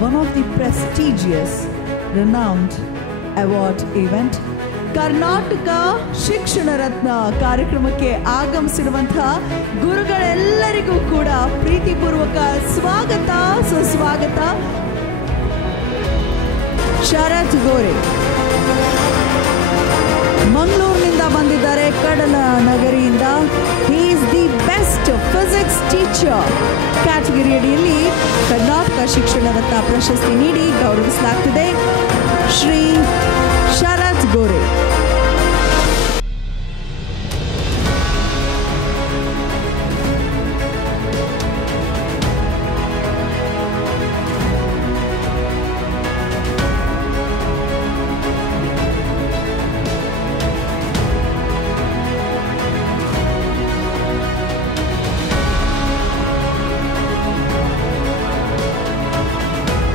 one of the prestigious, renowned award event, Karnataka ಶಿಕ್ಷಣ ರತ್ನ ಕಾರ್ಯಕ್ರಮಕ್ಕೆ ಆಗಮಿಸಿರುವಂತಹ ಗುರುಗಳೆಲ್ಲರಿಗೂ ಕೂಡ ಪ್ರೀತಿಪೂರ್ವಕ ಸ್ವಾಗತ ಸುಸ್ವಾಗತ. ಶರತ್ ಗೋರೆ ಮಂಗಳೂರಿನಿಂದ ಬಂದಿದ್ದಾರೆ, ಕಡಲ ನಗರಿಯಿಂದ. He is the best physics teacher category ಅಡಿಯಲ್ಲಿ ಕರ್ನಾಟಕ ಶಿಕ್ಷಣ ರತ್ನ ಪ್ರಶಸ್ತಿ ನೀಡಿ ಗೌರವಿಸಲಾಗ್ತಿದೆ. ಶ್ರೀ ಶರತ್ ಗೋರೆ.